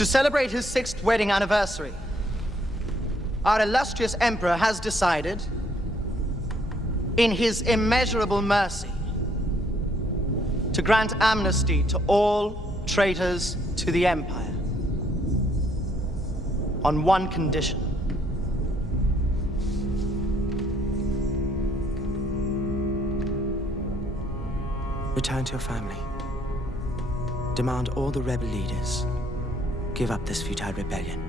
To celebrate his 6th wedding anniversary, our illustrious Emperor has decided, in his immeasurable mercy, to grant amnesty to all traitors to the Empire, on one condition. Return to your family. Demand all the rebel leaders give up this futile rebellion.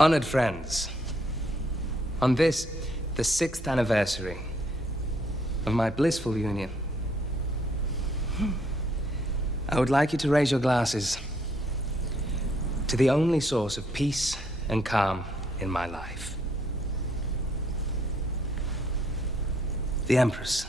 Honored friends, on this, the 6th anniversary of my blissful union, I would like you to raise your glasses to the only source of peace and calm in my life. The Empress.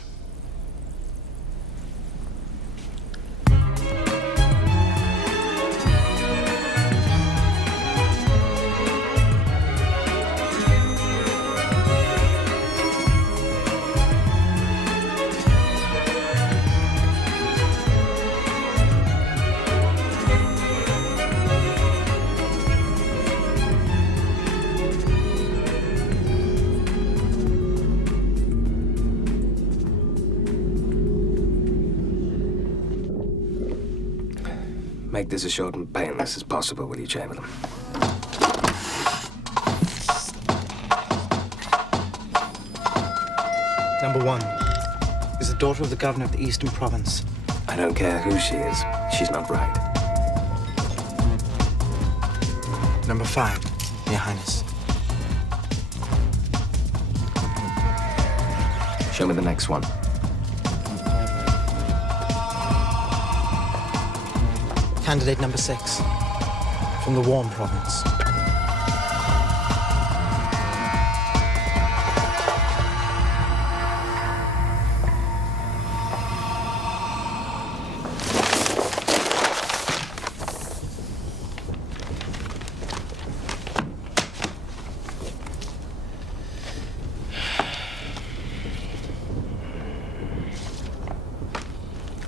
Make this as short and painless as possible, will you, Chamberlain? Number 1 is the daughter of the governor of the Eastern Province. I don't care who she is. She's not right. Number 5, Your Highness. Show me the next one. Candidate number 6, from the Warm Province.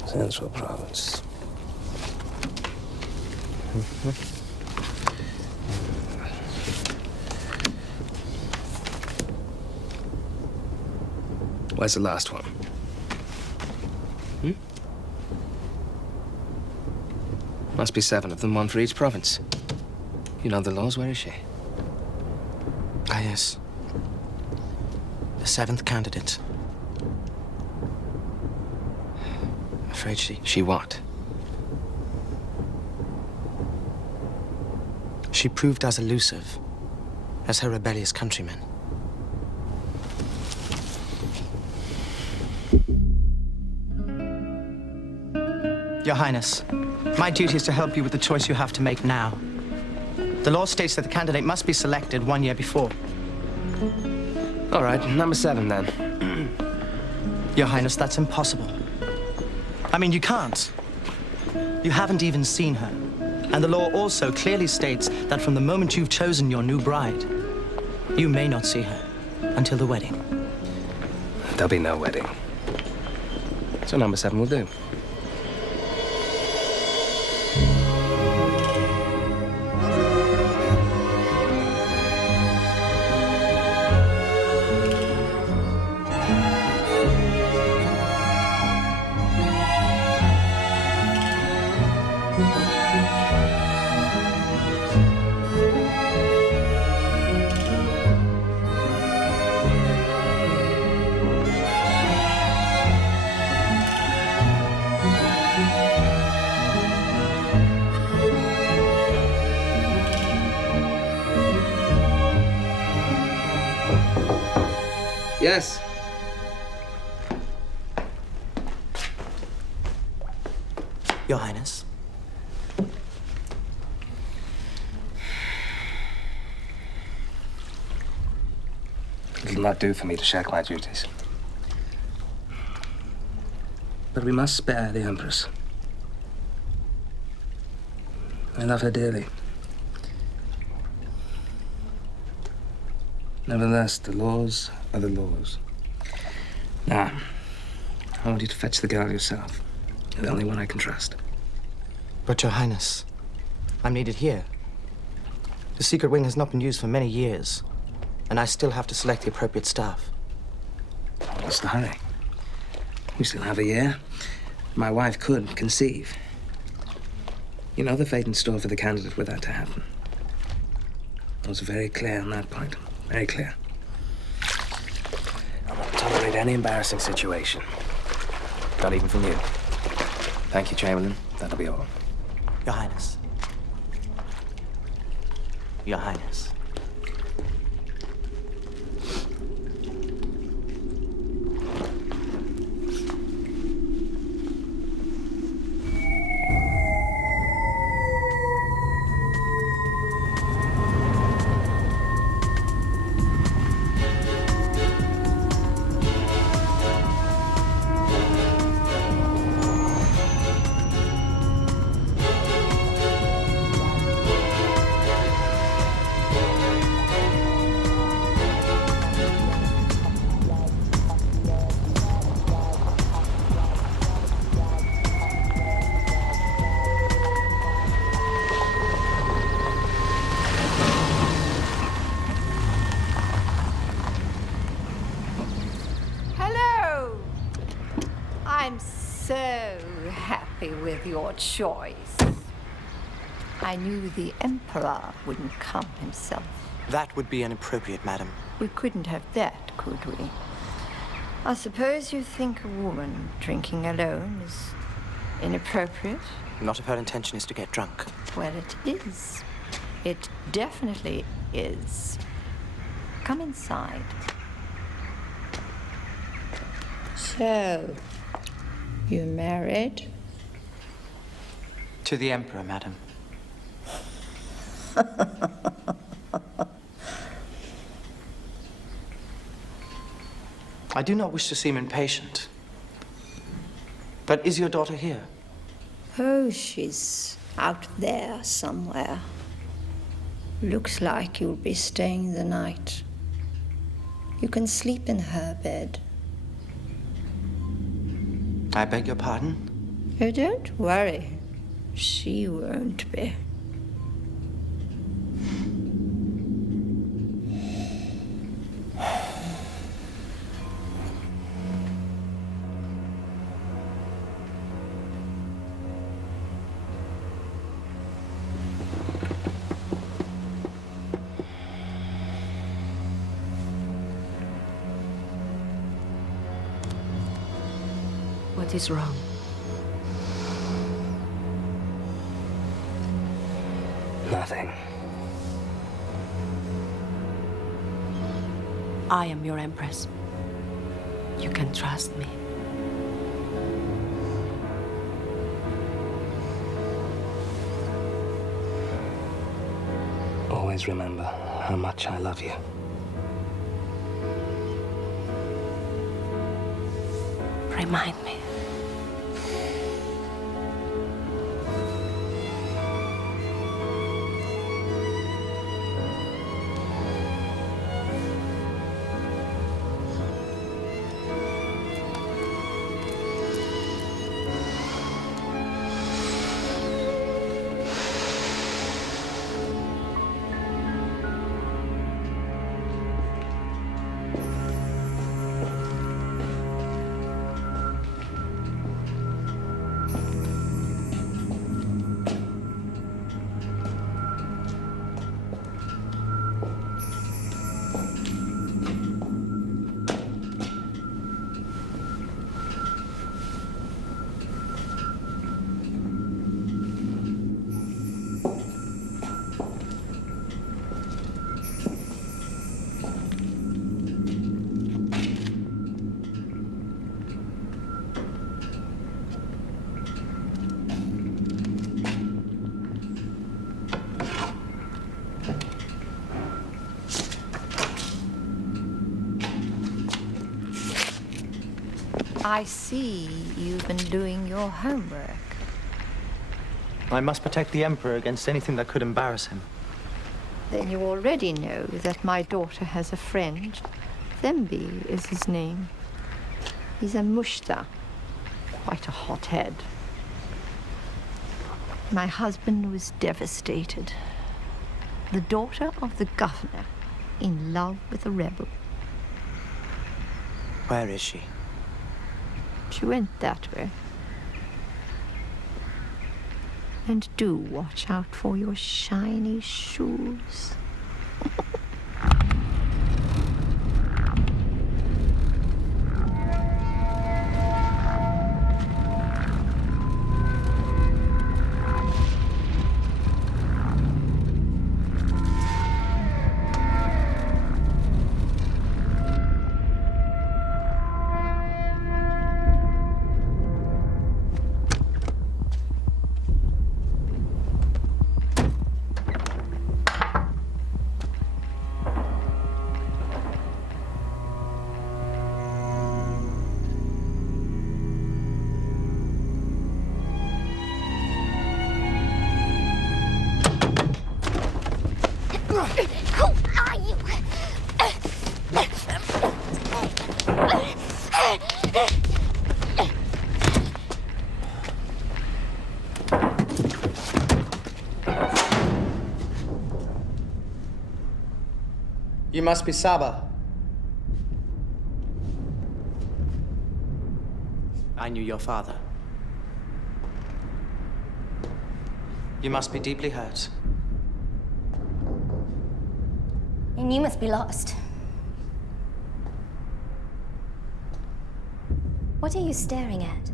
Central Province. Where's the last one? Must be 7 of them, 1 for each province. You know the laws. Where is she? Ah, yes. The 7th candidate. I'm afraid she... She what? She proved as elusive as her rebellious countrymen. Your Highness, my duty is to help you with the choice you have to make now. The law states that the candidate must be selected 1 year before. All right, number 7 then. Your Highness, that's impossible. I mean, you can't. You haven't even seen her. And the law also clearly states that from the moment you've chosen your new bride, you may not see her until the wedding. There'll be no wedding. So number 7 will do. Yes. Your Highness. It'll not do for me to shirk my duties. But we must spare the Empress. I love her dearly. Nevertheless, the laws are the laws. Now, I want you to fetch the girl yourself. You're the only one I can trust. But, Your Highness, I'm needed here. The secret wing has not been used for many years, and I still have to select the appropriate staff. What's the hurry? We still have a year. My wife could conceive. You know the fate in store for the candidate were that to happen. I was very clear on that point. Very clear. I'll not tolerate any embarrassing situation. Not even from you. Thank you, Chamberlain. That'll be all. Your Highness. Your Highness. With your choice. I knew the Emperor wouldn't come himself. That would be inappropriate, madam. We couldn't have that, could we? I suppose you think a woman drinking alone is inappropriate? Not if her intention is to get drunk. Well, it is. It definitely is. Come inside. So, you married? To the Emperor, madam. I do not wish to seem impatient. But is your daughter here? Oh, she's out there somewhere. Looks like you'll be staying the night. You can sleep in her bed. I beg your pardon? Oh, don't worry. She won't be. What is wrong? Nothing. I am your Empress. You can trust me. Always remember how much I love you. Remind me. I see you've been doing your homework. I must protect the Emperor against anything that could embarrass him. Then you already know that my daughter has a friend. Thembe is his name. He's a mushta, quite a hothead. My husband was devastated. The daughter of the governor, in love with a rebel. Where is she? She went that way. And do watch out for your shiny shoes. You must be Saba. I knew your father. You must be deeply hurt. And you must be lost. What are you staring at?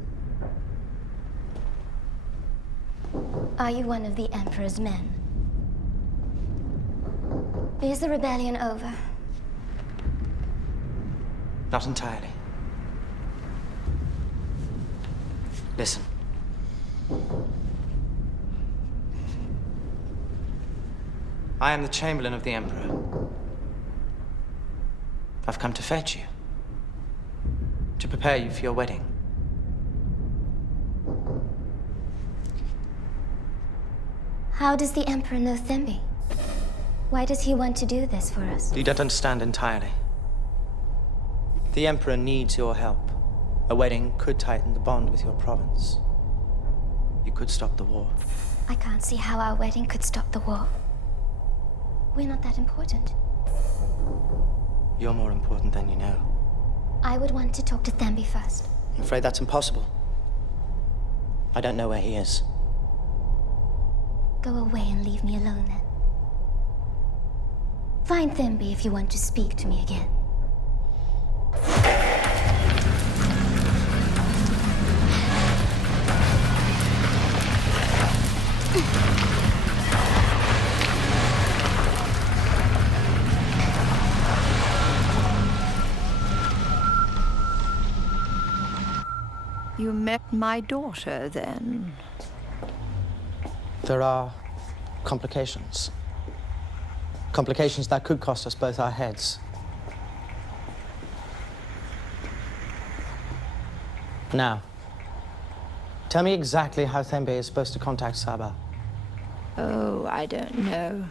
Are you one of the Emperor's men? Is the rebellion over? Not entirely. Listen. I am the Chamberlain of the Emperor. I've come to fetch you. To prepare you for your wedding. How does the Emperor know Thembe? Why does he want to do this for us? You don't understand entirely. The Emperor needs your help. A wedding could tighten the bond with your province. You could stop the war. I can't see how our wedding could stop the war. We're not that important. You're more important than you know. I would want to talk to Thembe first. I'm afraid that's impossible. I don't know where he is. Go away and leave me alone then. Find Thembe if you want to speak to me again. You met my daughter, then? There are complications. Complications that could cost us both our heads. Now, tell me exactly how Thembe is supposed to contact Sabah. Oh, I don't know.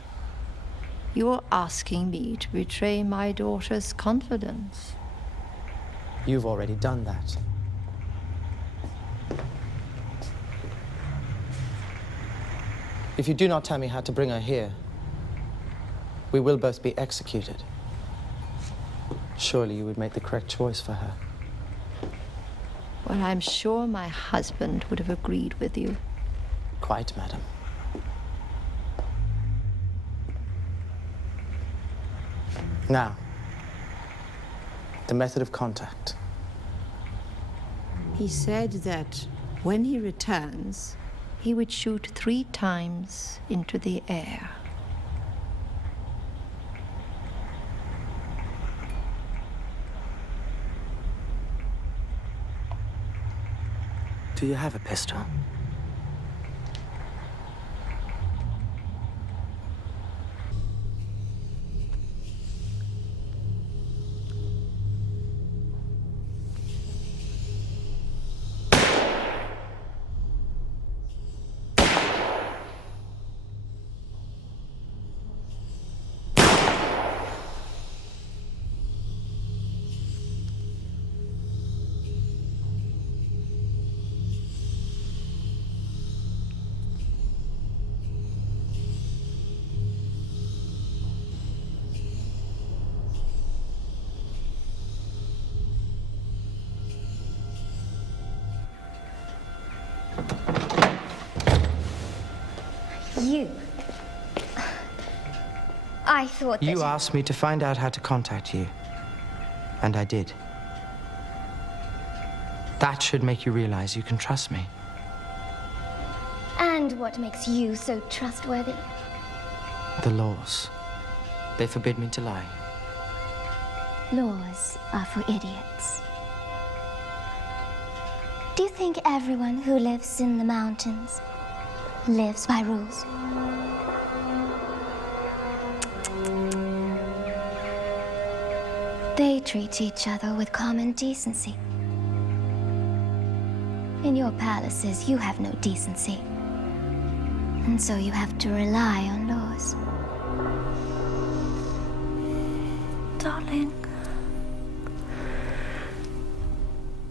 You're asking me to betray my daughter's confidence. You've already done that. If you do not tell me how to bring her here, we will both be executed. Surely you would make the correct choice for her. Well, I'm sure my husband would have agreed with you. Quite, madam. Now, the method of contact. He said that when he returns, he would shoot 3 times into the air. Do you have a pistol? I thought that... You asked me to find out how to contact you. And I did. That should make you realize you can trust me. And what makes you so trustworthy? The laws. They forbid me to lie. Laws are for idiots. Do you think everyone who lives in the mountains lives by rules? They treat each other with common decency. In your palaces, you have no decency. And so you have to rely on laws. Darling,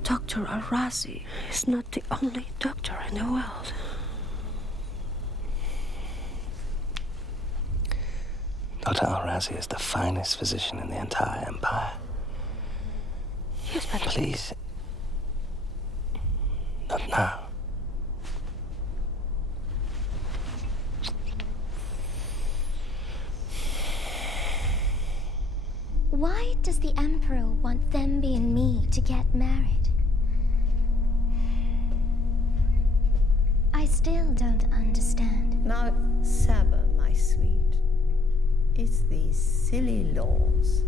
Dr. Al-Razi is not the only doctor in the world. Dr. Al-Razi is the finest physician in the entire empire. Yes, but... Please. Not now. Why does the Emperor want Thembe and me to get married? I still don't understand. Now, Saba, my sweet, it's these silly laws.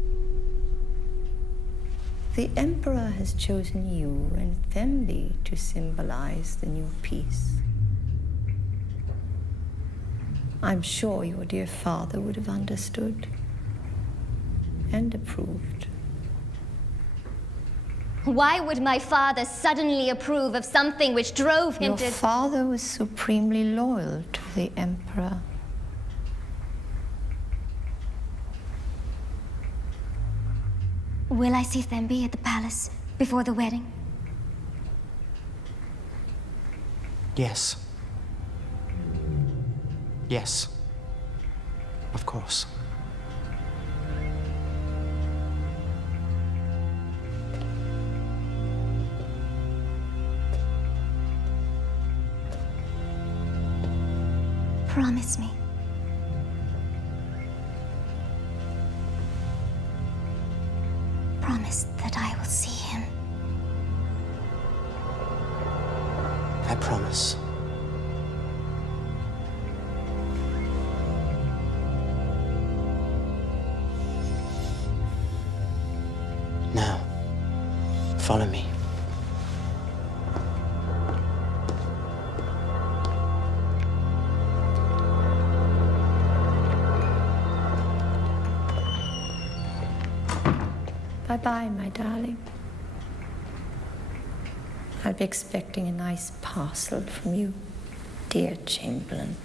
The Emperor has chosen you and Thembe to symbolize the new peace. I'm sure your dear father would have understood and approved. Why would my father suddenly approve of something which drove him Your to... father was supremely loyal to the Emperor. Will I see Thembe at the palace before the wedding? Yes. Yes. Of course. Promise me. Promise that I will see him. I promise. Now, follow me. Bye-bye, my darling. I'll be expecting a nice parcel from you, dear Chamberlain.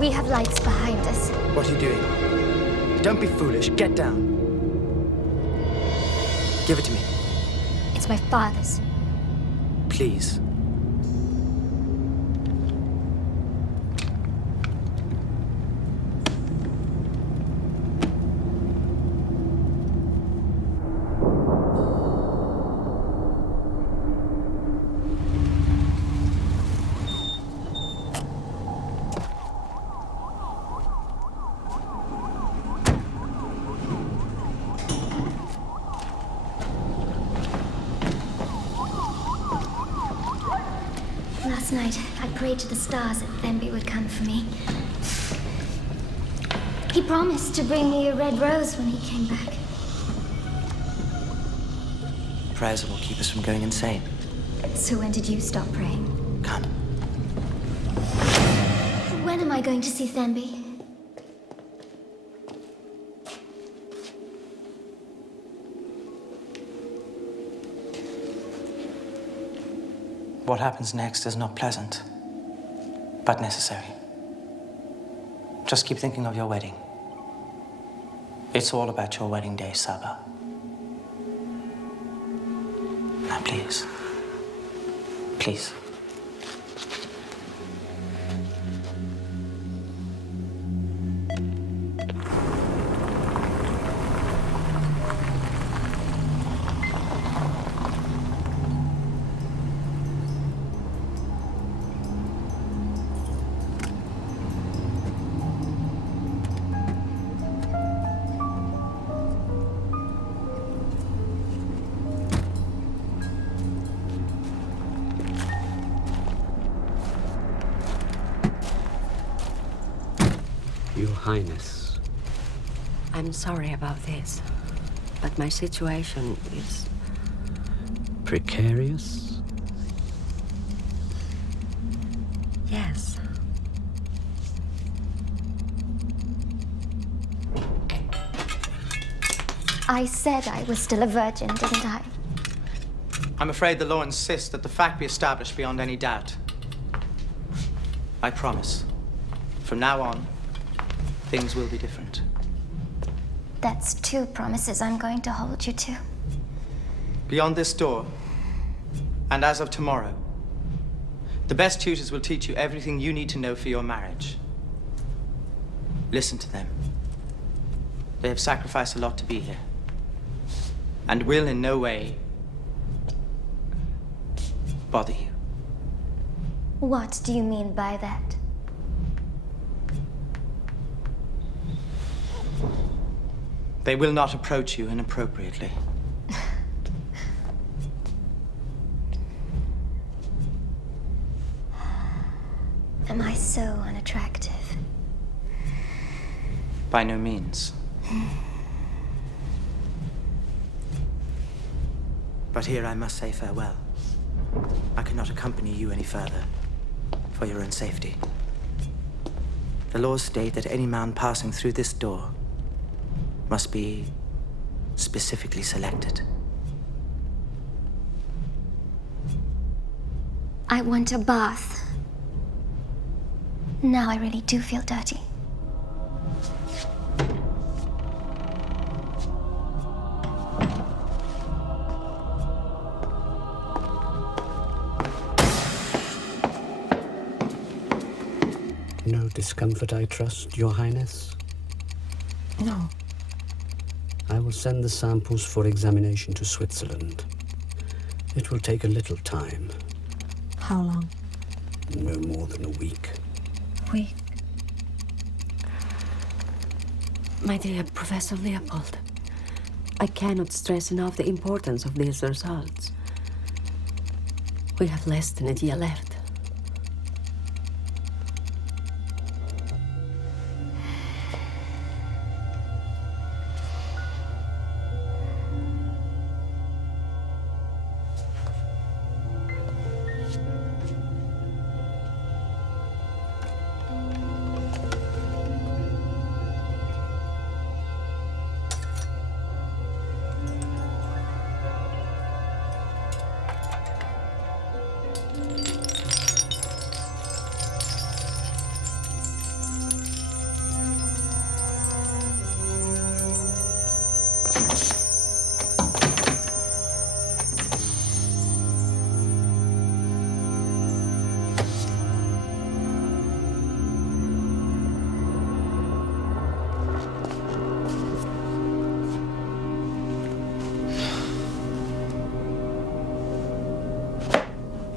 We have lights behind us. What are you doing? Don't be foolish. Get down. Give it to me. It's my father's. Please. Last night, I prayed to the stars that Thembe would come for me. He promised to bring me a red rose when he came back. Prayers will keep us from going insane. So when did you stop praying? Come. When am I going to see Thembe? What happens next is not pleasant, but necessary. Just keep thinking of your wedding. It's all about your wedding day, Saba. Now, please. Please. Your Highness. I'm sorry about this, but my situation is... Precarious? Yes. I said I was still a virgin, didn't I? I'm afraid the law insists that the fact be established beyond any doubt. I promise. From now on, things will be different. That's 2 promises I'm going to hold you to. Beyond this door, and as of tomorrow, the best tutors will teach you everything you need to know for your marriage. Listen to them. They have sacrificed a lot to be here, and will in no way bother you. What do you mean by that? They will not approach you inappropriately. Am I so unattractive? By no means. But here I must say farewell. I cannot accompany you any further, for your own safety. The laws state that any man passing through this door must be specifically selected. I want a bath. Now I really do feel dirty. No discomfort, I trust, Your Highness? No. I will send the samples for examination to Switzerland. It will take a little time. How long? No more than a week. Week. My dear Professor Leopold, I cannot stress enough the importance of these results. We have less than a year left.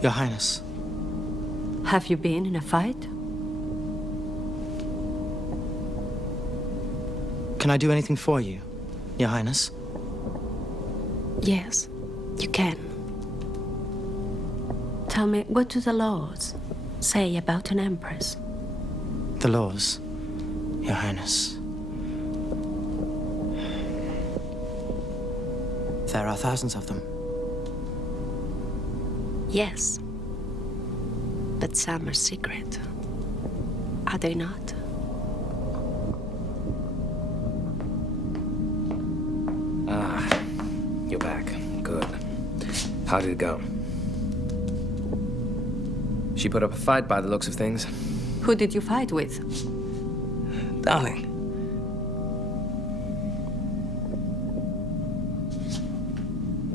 Your Highness. Have you been in a fight? Can I do anything for you, Your Highness? Yes, you can. Tell me, what do the laws say about an empress? The laws, Your Highness. There are thousands of them. Yes. But some are secret. Are they not? Ah, you're back. Good. How did it go? She put up a fight by the looks of things. Who did you fight with? Darling.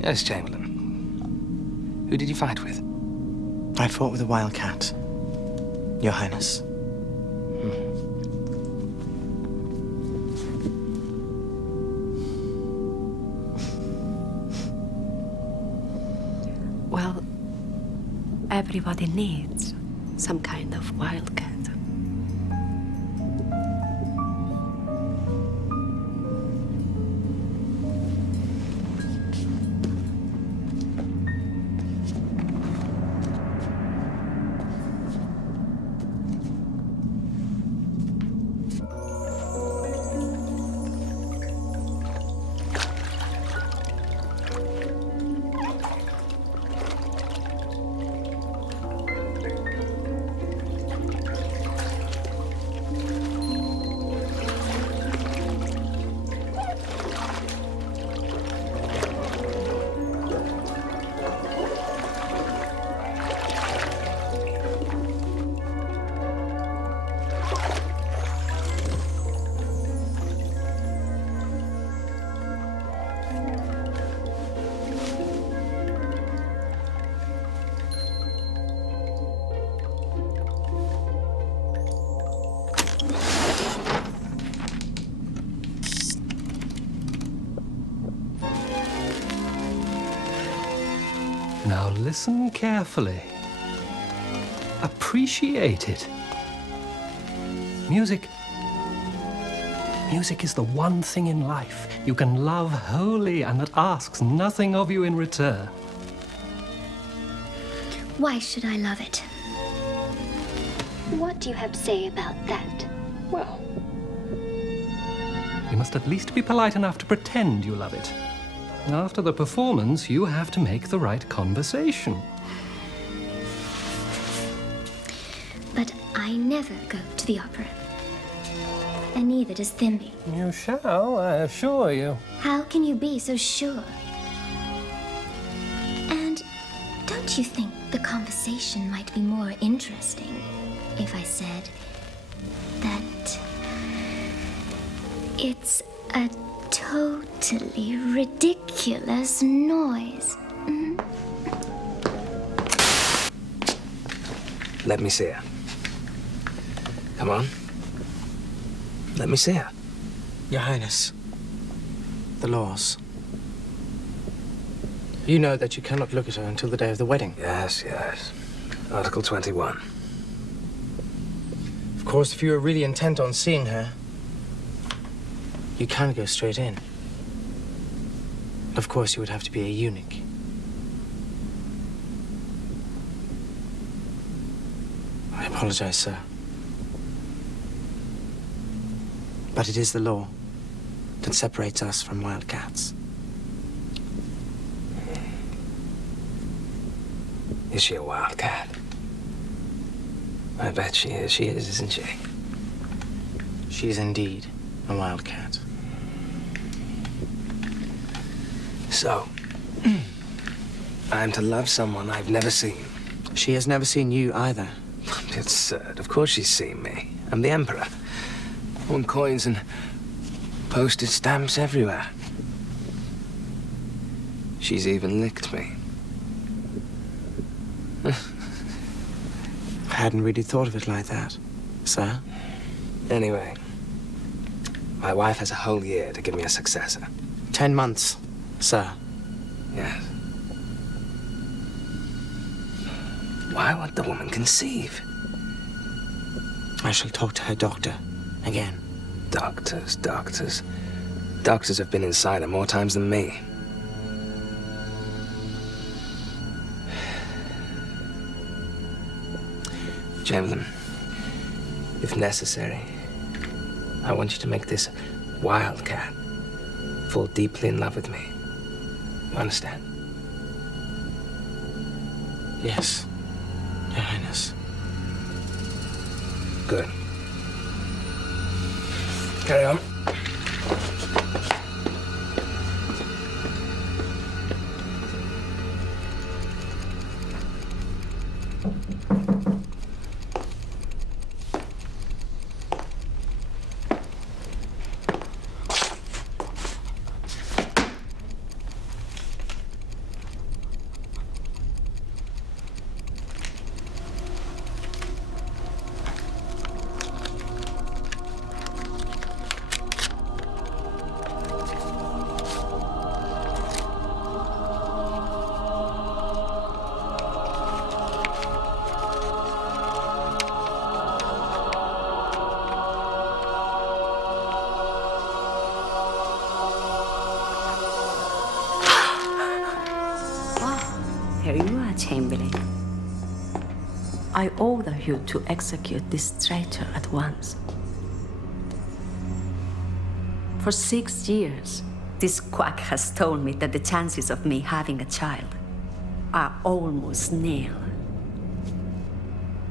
Yes, Chamberlain. Who did you fight with? I fought with a wildcat, Your Highness. Well, everybody needs some kind of wildcat. Now listen carefully. Appreciate it. Music. Music is the one thing in life you can love wholly and that asks nothing of you in return. Why should I love it? What do you have to say about that? Well, you must at least be polite enough to pretend you love it. After the performance, you have to make the right conversation. But I never go to the opera. And neither does Thembe. You shall, I assure you. How can you be so sure? And don't you think the conversation might be more interesting if I said that it's a totally ridiculous noise? Let me see her. Come on. Let me see her. Your Highness, the laws. You know that you cannot look at her until the day of the wedding. Yes, yes. Article 21. Of course, if you are really intent on seeing her, you can go straight in. Of course, you would have to be a eunuch. I apologize, sir. But it is the law that separates us from wildcats. Is she a wildcat? I bet she is. She is, isn't she? She is indeed a wildcat. So, I'm to love someone I've never seen. She has never seen you either. Absurd. Of course she's seen me. I'm the Emperor. On coins and postage stamps everywhere. She's even licked me. I hadn't really thought of it like that, sir. Anyway, my wife has a whole year to give me a successor. 10 months, sir. Yes. Why won't the woman conceive? I shall talk to her doctor again. Doctors, doctors. Doctors have been inside her more times than me. Chamberlain, if necessary, I want you to make this wildcat fall deeply in love with me. You understand? Yes, Your Highness. Good. Carry on. Here you are, Chamberlain. I order you to execute this traitor at once. For 6 years, this quack has told me that the chances of me having a child are almost nil.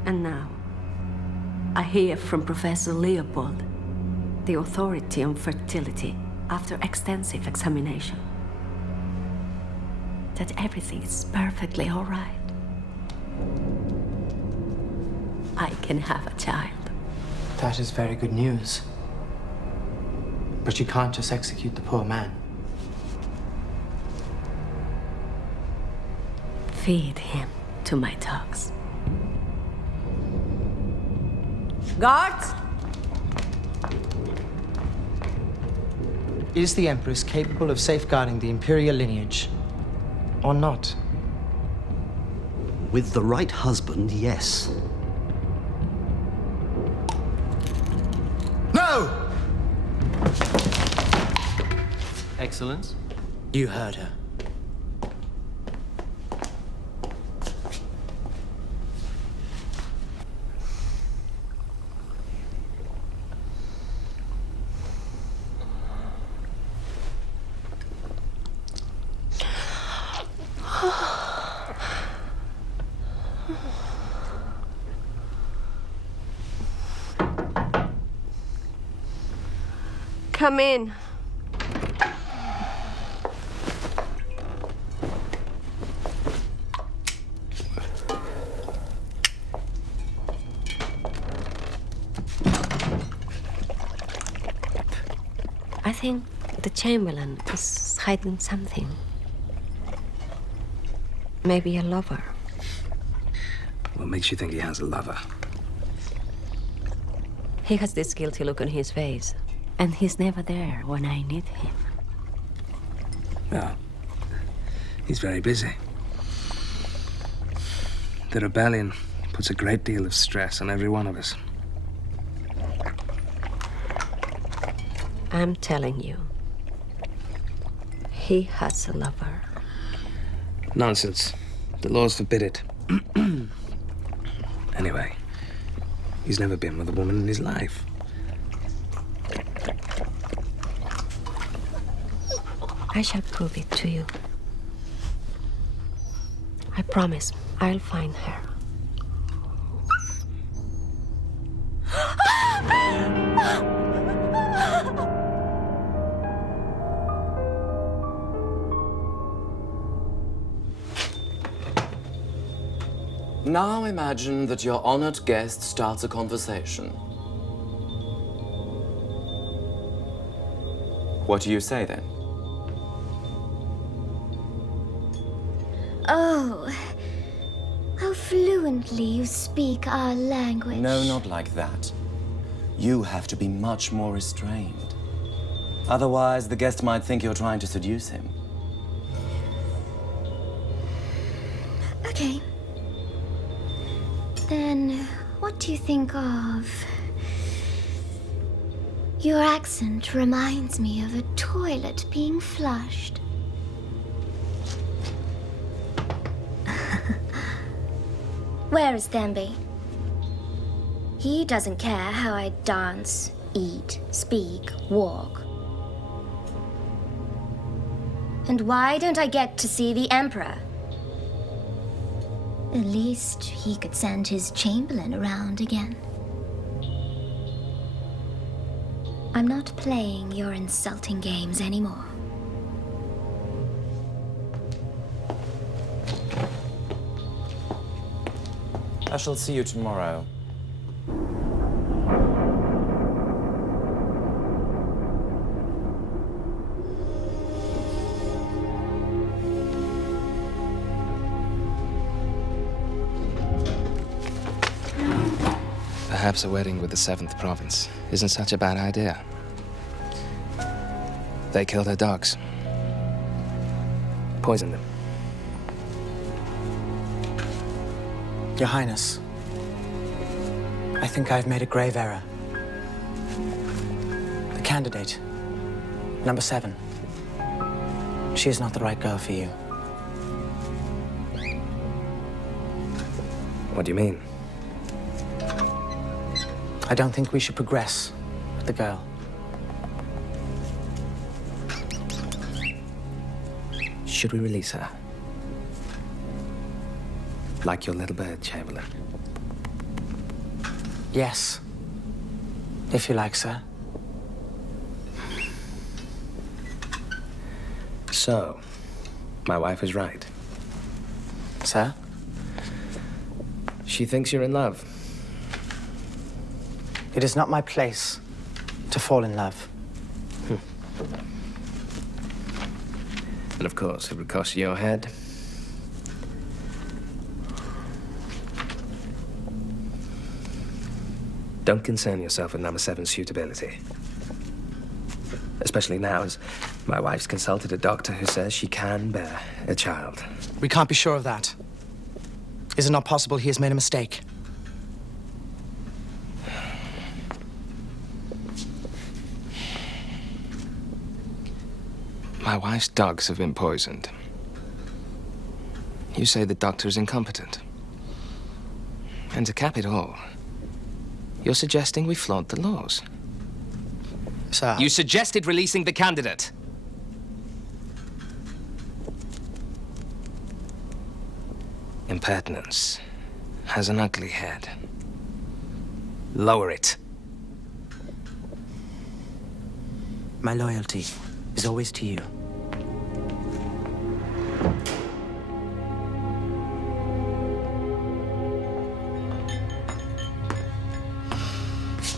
And now, I hear from Professor Leopold, the authority on fertility, after extensive examination, that everything is perfectly all right. I can have a child. That is very good news. But you can't just execute the poor man. Feed him to my dogs. Guards! Is the Empress capable of safeguarding the Imperial lineage, or not? With the right husband, yes. No! Excellence? You heard her. Come in. I think the Chamberlain is hiding something. Maybe a lover. What makes you think he has a lover? He has this guilty look on his face, and he's never there when I need him. Well, he's very busy. The rebellion puts a great deal of stress on every one of us. I'm telling you, he has a lover. Nonsense. The laws forbid it. Anyway, he's never been with a woman in his life. I shall prove it to you. I promise I'll find her. Now imagine that your honored guest starts a conversation. What do you say then? Oh, how fluently you speak our language. No, not like that. You have to be much more restrained. Otherwise, the guest might think you're trying to seduce him. Okay. Then, what do you think of... Your accent reminds me of a toilet being flushed. Where is Thembe? He doesn't care how I dance, eat, speak, walk. And why don't I get to see the Emperor? At least he could send his Chamberlain around again. I'm not playing your insulting games anymore. I shall see you tomorrow. Perhaps a wedding with the 7th province isn't such a bad idea. They killed her dogs. Poisoned them. Your Highness, I think I've made a grave error. The candidate, number 7, she is not the right girl for you. What do you mean? I don't think we should progress with the girl. Should we release her? Like your little bird, Chamberlain? Yes. If you like, sir. So, my wife is right. Sir? She thinks you're in love. It is not my place to fall in love. And of course, it would cost you your head. Don't concern yourself with number 7's suitability. Especially now, as my wife's consulted a doctor who says she can bear a child. We can't be sure of that. Is it not possible he has made a mistake? My wife's dogs have been poisoned. You say the doctor is incompetent. And to cap it all, you're suggesting we flaunt the laws. Sir. You suggested releasing the candidate. Impertinence has an ugly head. Lower it. My loyalty is always to you.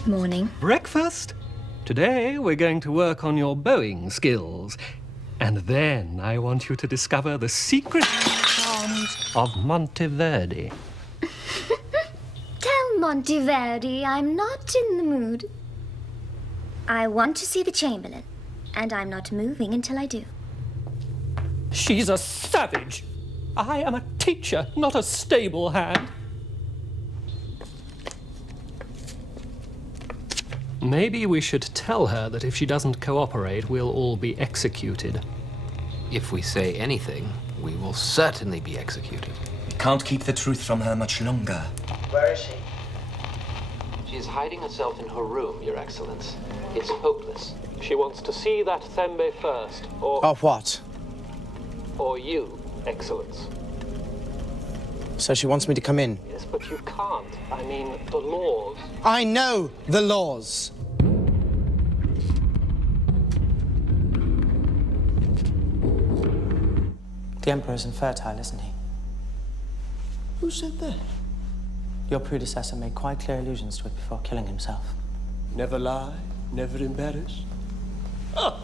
Morning. Breakfast? Today we're going to work on your bowing skills. And then I want you to discover the secret charms of Monteverdi. Tell Monteverdi I'm not in the mood. I want to see the Chamberlain, and I'm not moving until I do. She's a savage. I am a teacher, not a stable hand. Maybe we should tell her that if she doesn't cooperate, we'll all be executed. If we say anything, we will certainly be executed. Can't keep the truth from her much longer. Where is she? She is hiding herself in her room, Your Excellence. It's hopeless. She wants to see that Thembe first, Or what? or you, Excellence. So she wants me to come in. Yes, but you can't. I mean, the laws. I know the laws. The Emperor's infertile, isn't he? Who said that? Your predecessor made quite clear allusions to it before killing himself. Never lie, never embarrass. Ah!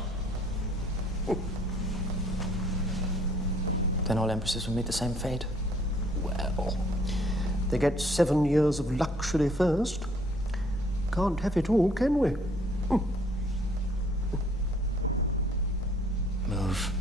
Then all empresses will meet the same fate. Well, they get 7 years of luxury first. Can't have it all, can we? Move.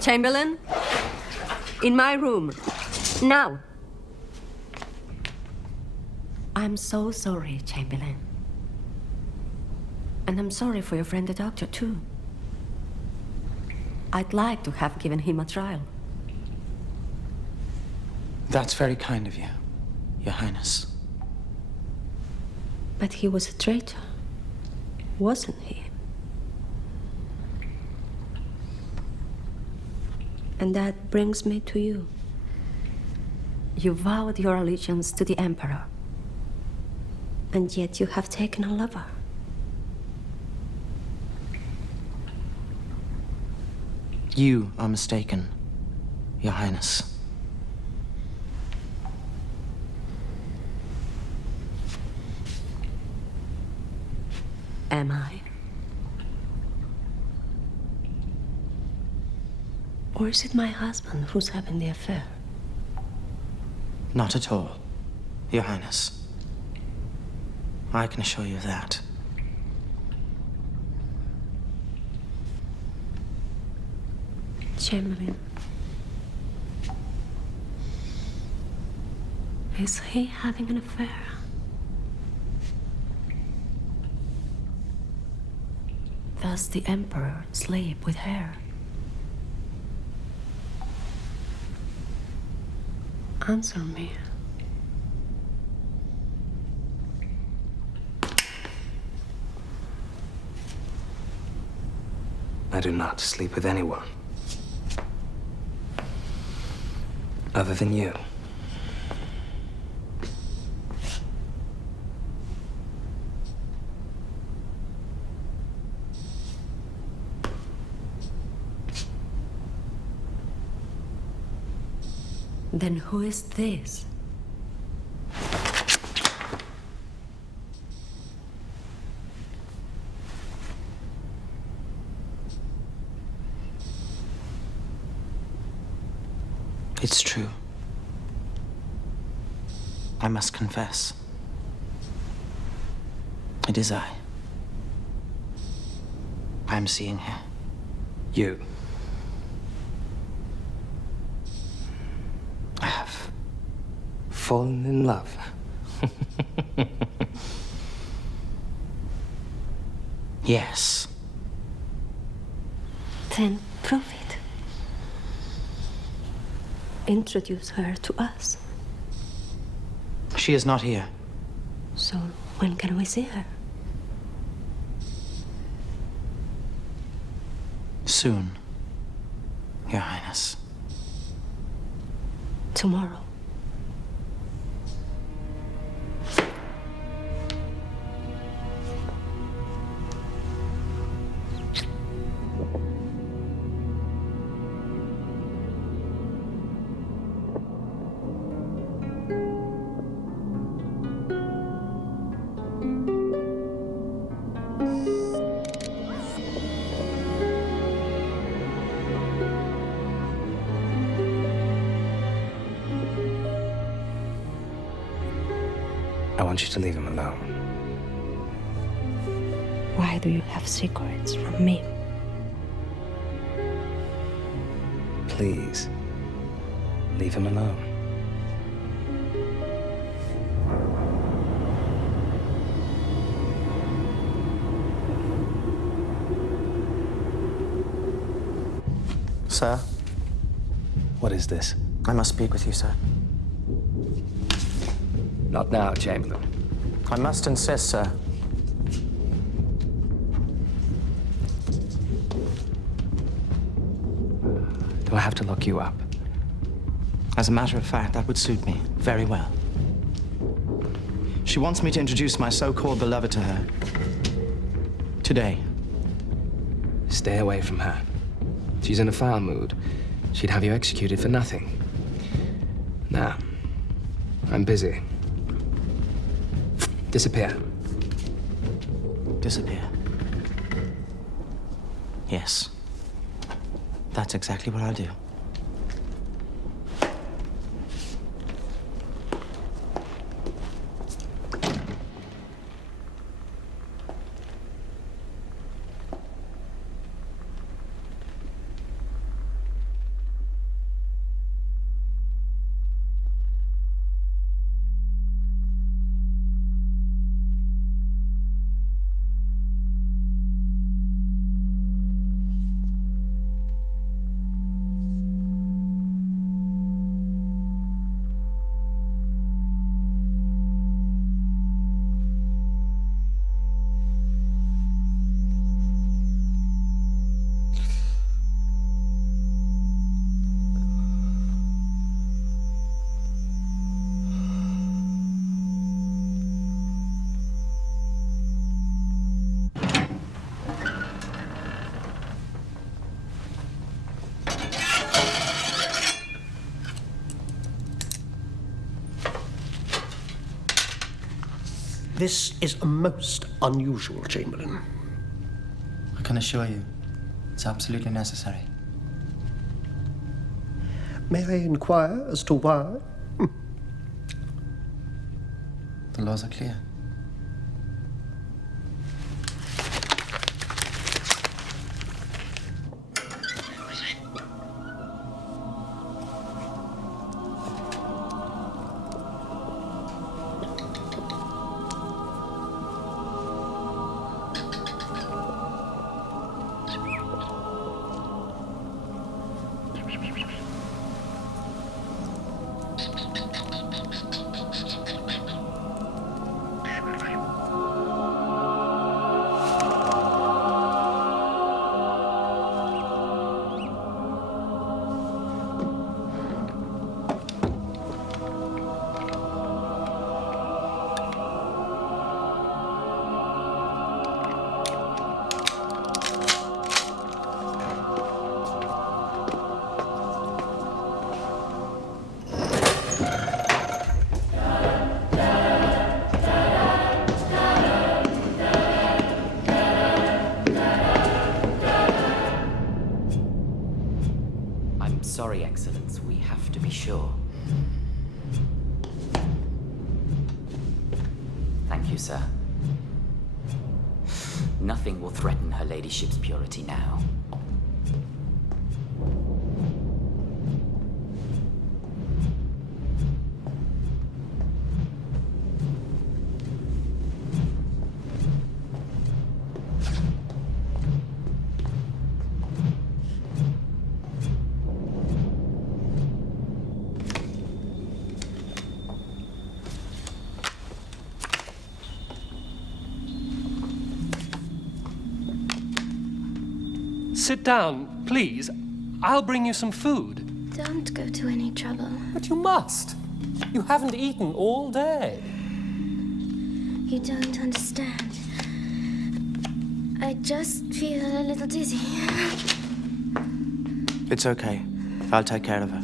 Chamberlain, in my room, now. I'm so sorry, Chamberlain. And I'm sorry for your friend the doctor, too. I'd like to have given him a trial. That's very kind of you, Your Highness. But he was a traitor, wasn't he? And that brings me to you. You vowed your allegiance to the Emperor. And yet you have taken a lover. You are mistaken, Your Highness. Am I? Or is it my husband who's having the affair? Not at all, Your Highness. I can assure you of that. Chamberlain. Is he having an affair? Does the Emperor sleep with her? Answer me. I do not sleep with anyone. Other than you. Then who is this? It's true. I must confess. It is I. I'm seeing her. You. I have. Fallen in love. Yes. Then prove it. Introduce her to us. She is not here. So when can we see her? Soon, Your Highness. Tomorrow. I want you to leave him alone. Why do you have secrets from me? Please, leave him alone. Sir? What is this? I must speak with you, sir. Not now, Chamberlain. I must insist, sir. Do I have to lock you up? As a matter of fact, that would suit me very well. She wants me to introduce my so-called beloved to her. Today. Stay away from her. She's in a foul mood. She'd have you executed for nothing. Now, I'm busy. Disappear. Disappear. Yes. That's exactly what I'll do. This is most unusual, Chamberlain. I can assure you, it's absolutely necessary. May I inquire as to why? The laws are clear. Sorry, Excellence, we have to be sure. Thank you, sir. Nothing will threaten her ladyship's purity now. Sit down, please. I'll bring you some food. Don't go to any trouble. But you must. You haven't eaten all day. You don't understand. I just feel a little dizzy. It's okay. I'll take care of her.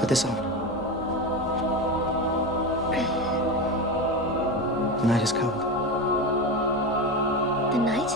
Put this on. The night is cold. The night?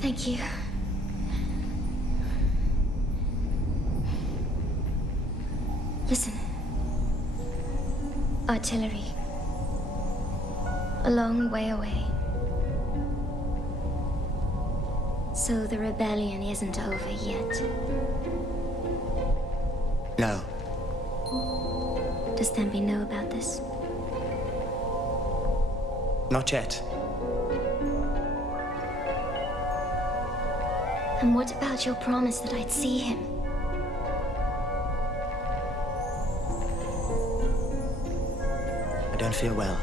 Thank you. Listen. Artillery. A long way away. So the rebellion isn't over yet. No. Does Thembe know about this? Not yet. And what about your promise that I'd see him? I don't feel well.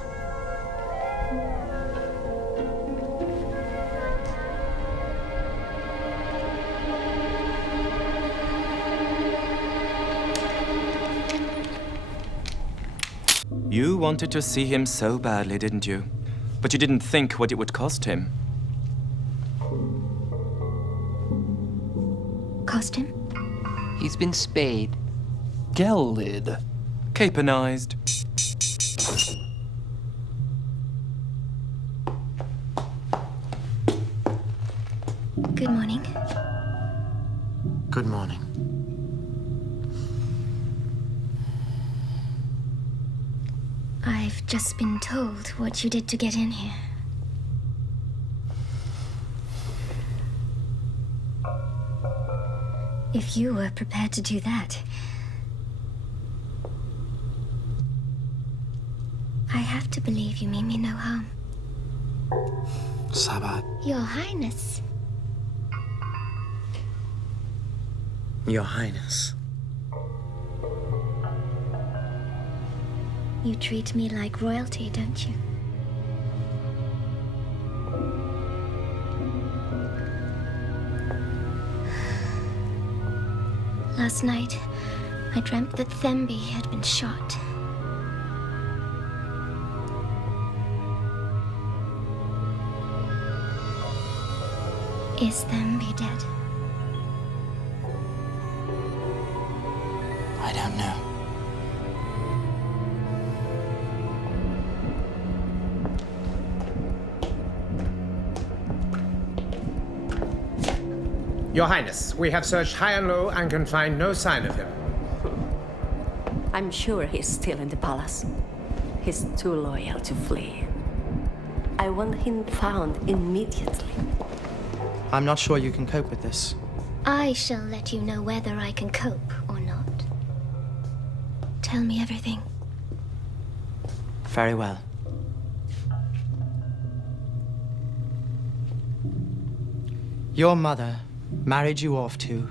You wanted to see him so badly, didn't you? But you didn't think what it would cost him. Cost him? He's been spayed. Gelded. Caponized. Good morning. Good morning. I've just been told what you did to get in here. If you were prepared to do that, I have to believe you mean me no harm. Sabah. Your Highness. Your Highness. You treat me like royalty, don't you? Last night, I dreamt that Thembe had been shot. Is Thembe dead? I don't know. Your Highness, we have searched high and low and can find no sign of him. I'm sure he's still in the palace. He's too loyal to flee. I want him found immediately. I'm not sure you can cope with this. I shall let you know whether I can cope or not. Tell me everything. Very well. Your mother married you off to...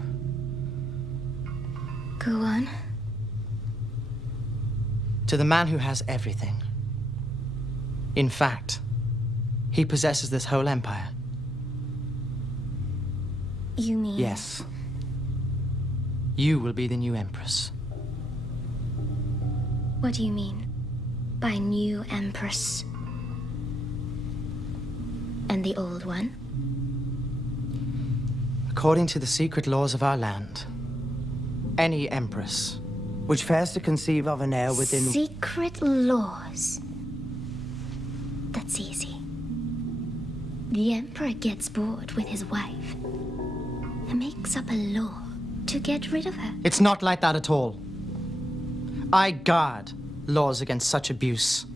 Go on. To the man who has everything. In fact, he possesses this whole empire. You mean... Yes. You will be the new Empress. What do you mean by new Empress? And the old one? According to the secret laws of our land, any Empress which fails to conceive of an heir within... Secret laws? That's easy. The Emperor gets bored with his wife and makes up a law to get rid of her. It's not like that at all. I guard laws against such abuse.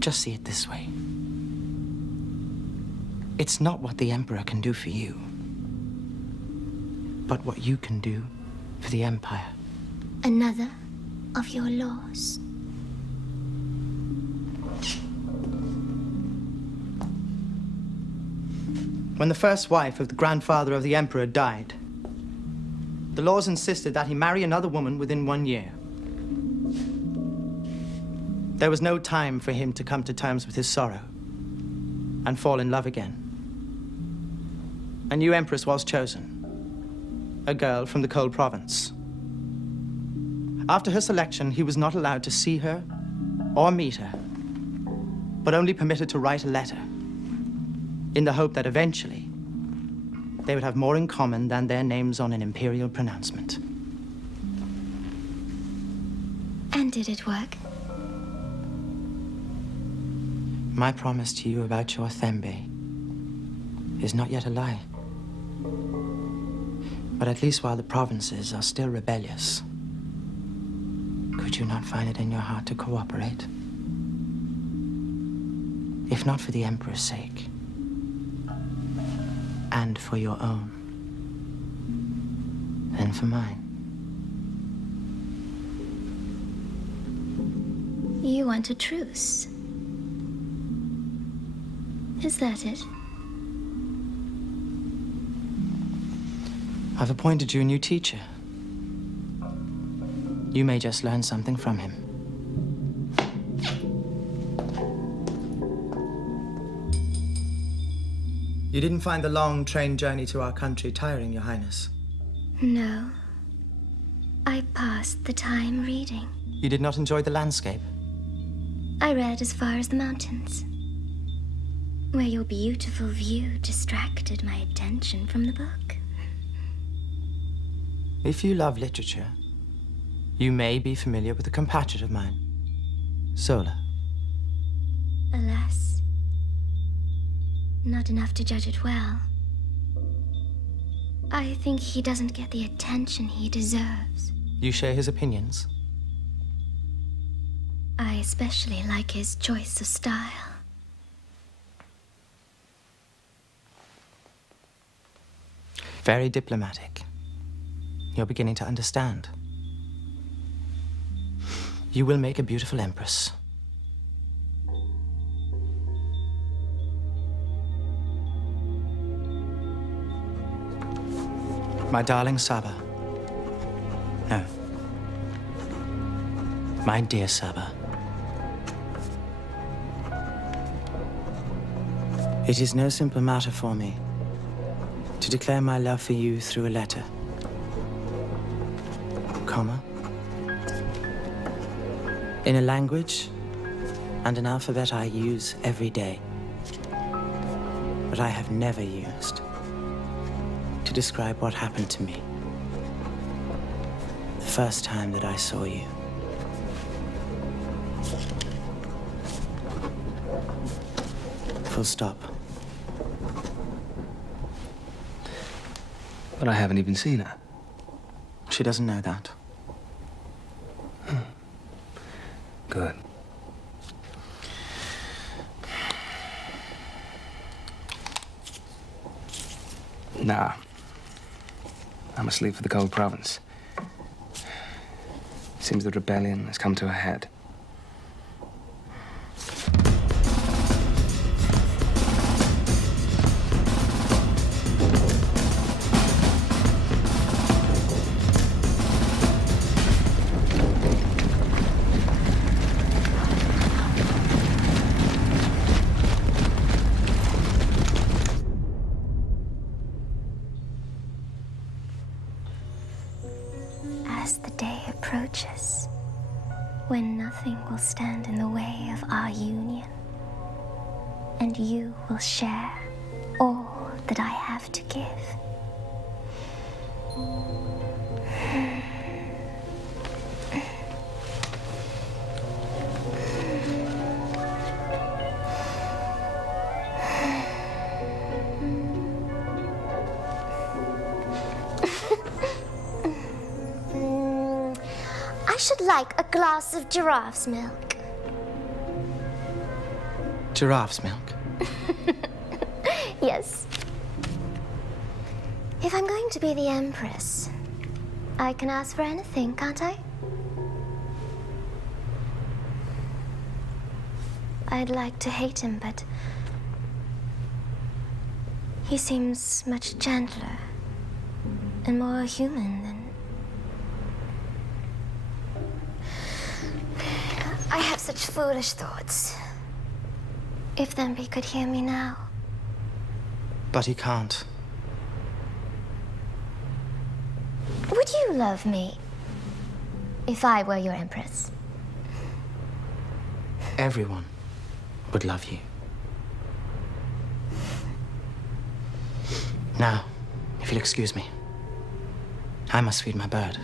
Just see it this way. It's not what the Emperor can do for you, but what you can do for the Empire. Another of your laws. When the first wife of the grandfather of the Emperor died, the laws insisted that he marry another woman within 1 year. There was no time for him to come to terms with his sorrow and fall in love again. A new Empress was chosen, a girl from the Cold Province. After her selection, he was not allowed to see her or meet her, but only permitted to write a letter, in the hope that eventually they would have more in common than their names on an imperial pronouncement. And did it work? My promise to you about your Thembe is not yet a lie. But at least while the provinces are still rebellious, could you not find it in your heart to cooperate? If not for the Emperor's sake, and for your own, then for mine. You want a truce? Is that it? I've appointed you a new teacher. You may just learn something from him. You didn't find the long train journey to our country tiring, Your Highness? No. I passed the time reading. You did not enjoy the landscape? I read as far as the mountains, where your beautiful view distracted my attention from the book. If you love literature, you may be familiar with a compatriot of mine, Zola. Alas, not enough to judge it well. I think he doesn't get the attention he deserves. You share his opinions? I especially like his choice of style. Very diplomatic. You're beginning to understand. You will make a beautiful empress. My darling Saba. No. My dear Saba. It is no simple matter for me to declare my love for you through a letter, comma, in a language and an alphabet I use every day, but I have never used to describe what happened to me the first time that I saw you. Full stop. But I haven't even seen her. She doesn't know that. Good. Nah. I must leave for the cold province. Seems the rebellion has come to a head. As the day approaches, when nothing will stand in the way of our union, and you will share all that I have to give. I should like a glass of giraffe's milk. Giraffe's milk? Yes. If I'm going to be the Empress, I can ask for anything, can't I? I'd like to hate him, but he seems much gentler and more human than... I have such foolish thoughts. If Thembe could hear me now. But he can't. Would you love me if I were your Empress? Everyone would love you. Now, if you'll excuse me, I must feed my bird.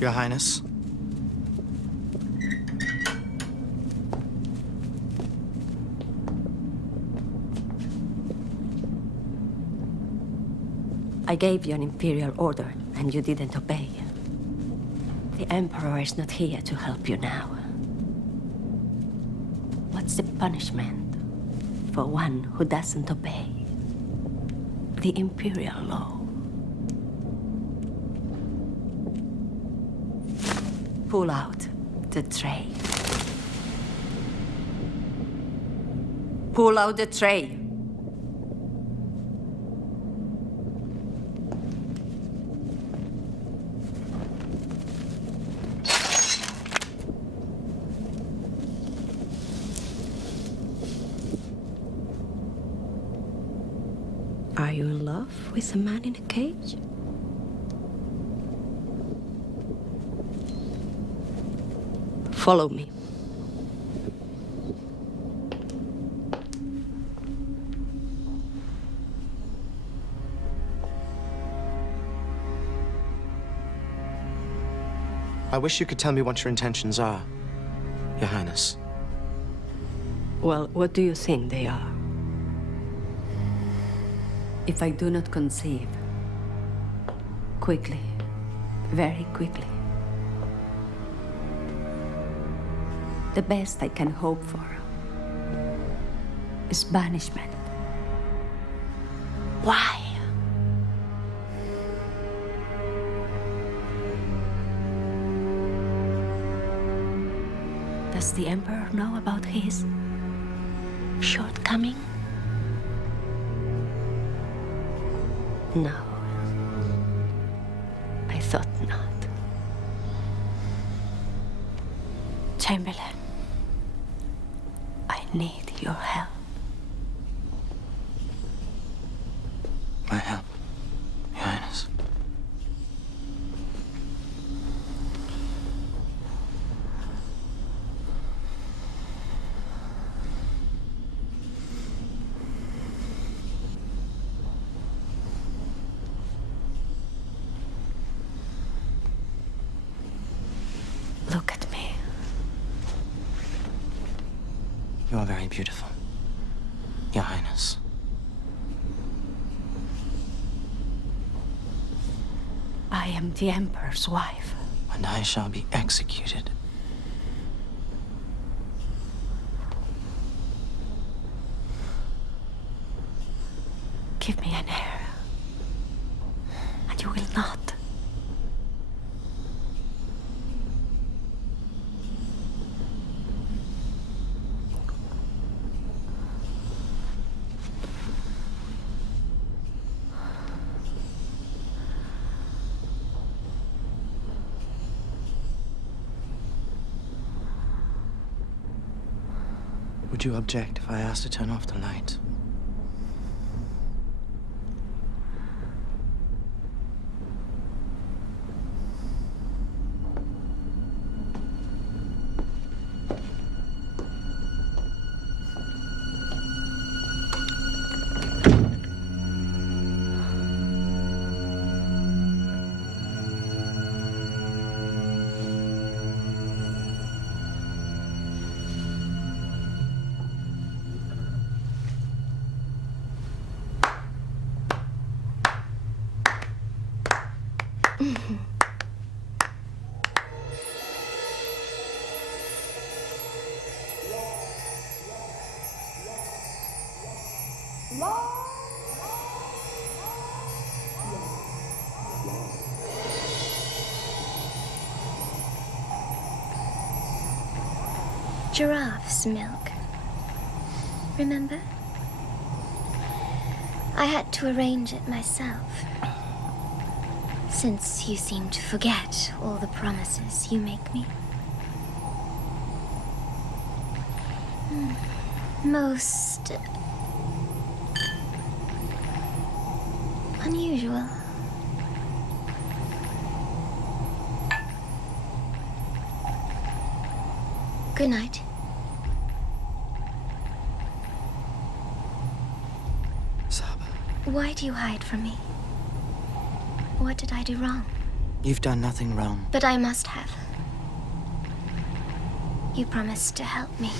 Your Highness. I gave you an imperial order, and you didn't obey. The Emperor is not here to help you now. What's the punishment for one who doesn't obey the imperial law? Pull out the tray. Pull out the tray. Are you in love with a man in a cage? Follow me. I wish you could tell me what your intentions are, Your Highness. Well, what do you think they are? If I do not conceive, quickly, very quickly, the best I can hope for is banishment. Why? Does the Emperor know about his shortcoming? No. I thought not. Chamberlain, I need your help. My help, Your Highness. Look at me. You are very beautiful, Your Highness. I am the Emperor's wife. And I shall be executed. Give me an heir, and you will not. Would you object if I asked to turn off the light? Giraffe's milk. Remember? I had to arrange it myself. Since you seem to forget all the promises you make me. Most unusual. Good night. Saba. Why do you hide from me? What did I do wrong? You've done nothing wrong. But I must have. You promised to help me.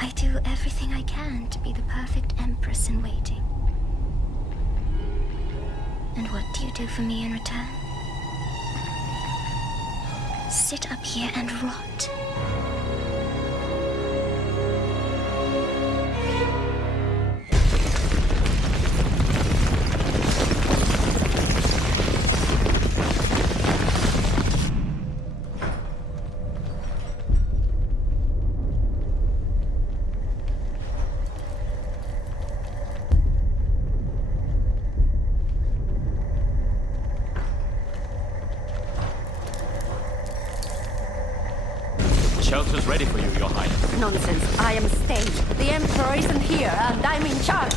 I do everything I can to be the perfect Empress in waiting. And what do you do for me in return? Sit up here and rot. Shelter's ready for you, Your Highness. Nonsense. I am staying. The Emperor isn't here, and I'm in charge.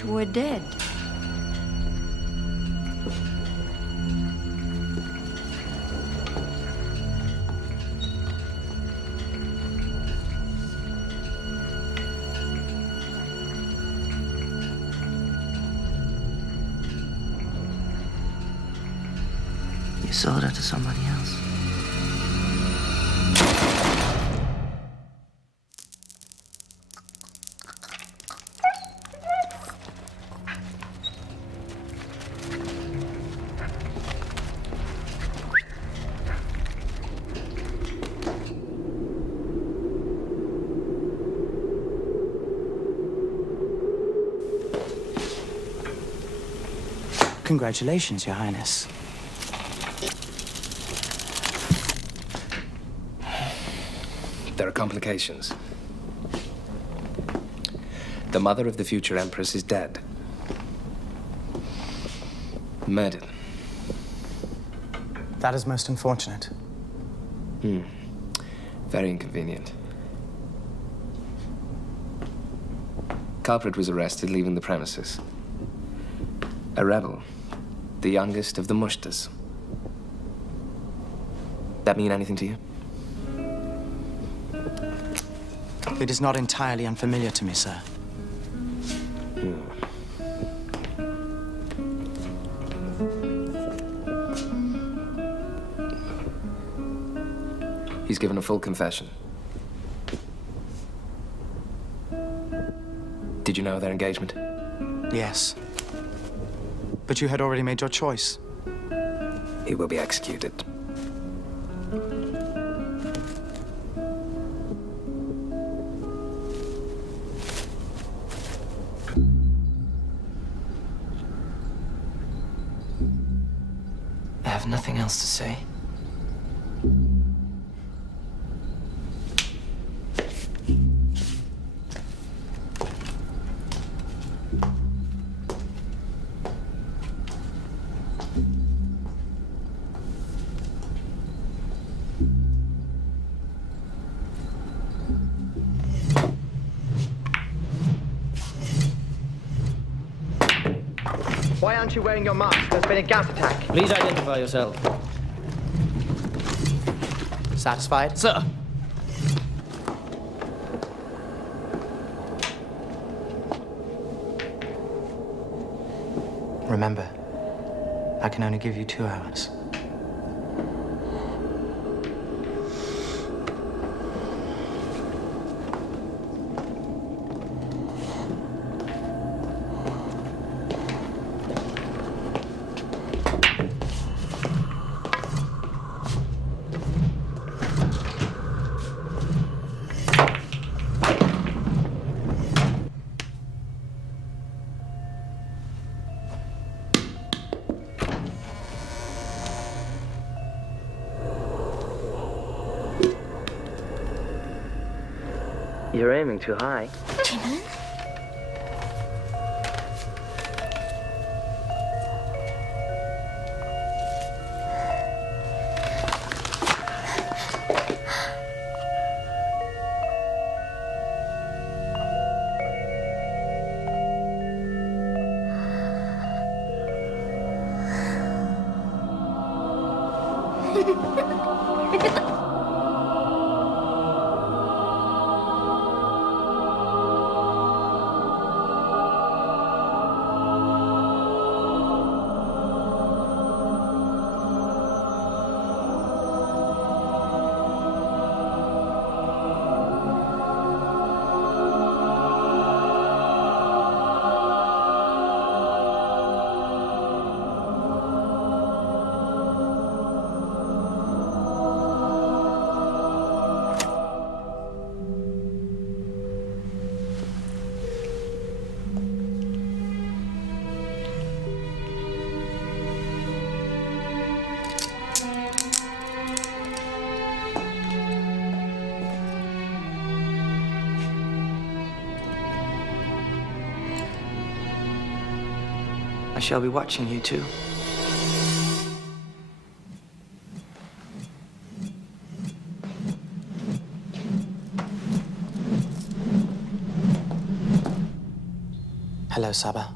thought you were dead. You sold her to somebody else. Congratulations, Your Highness. There are complications. The mother of the future Empress is dead. Murdered. That is most unfortunate. Very inconvenient. Culprit was arrested, leaving the premises. A rebel. The youngest of the Mushtas. That mean anything to you? It is not entirely unfamiliar to me, sir. He's given a full confession. Did you know of their engagement? Yes. But you had already made your choice. He will be executed. I have nothing else to say. Why aren't you wearing your mask? There's been a gas attack. Please identify yourself. Satisfied? Sir. Remember, I can only give you 2 hours. You're aiming too high. Chamberlain? I shall be watching you too. Hello, Saba.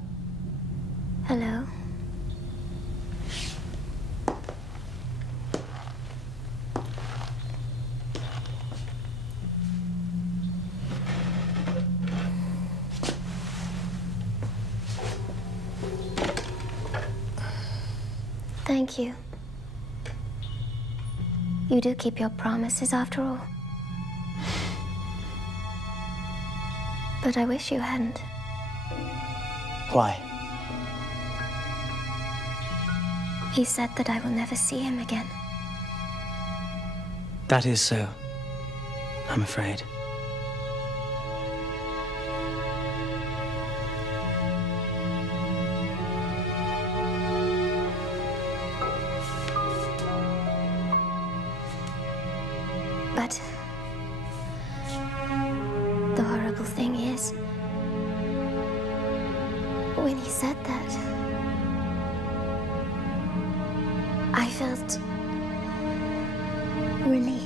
Hello. Thank you. You do keep your promises after all. But I wish you hadn't. Why? He said that I will never see him again. That is so, I'm afraid. But the horrible thing is, when he said that, I felt relief.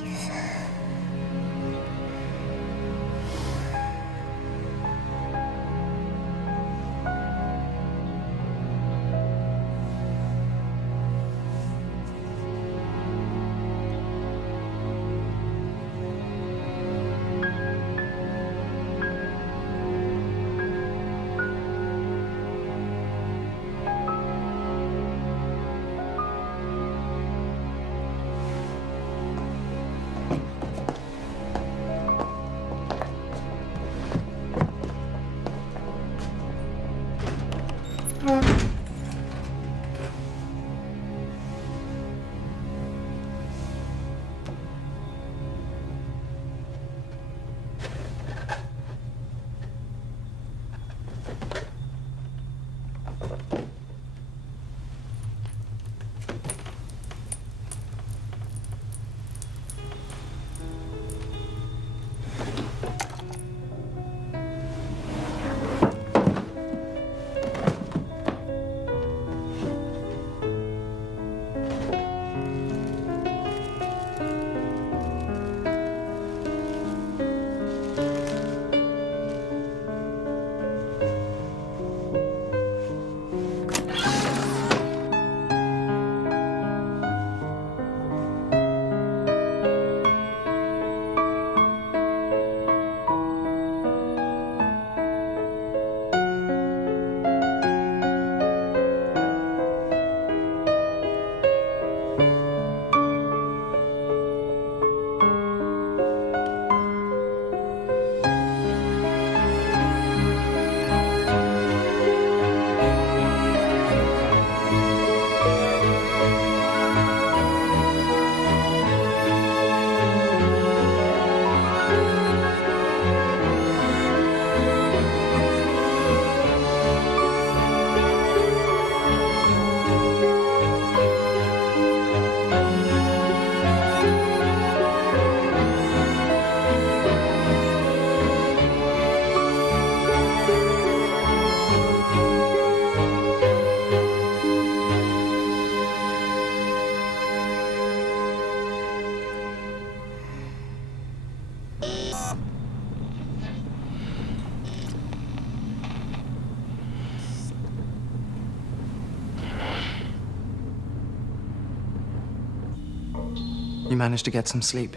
You managed to get some sleep.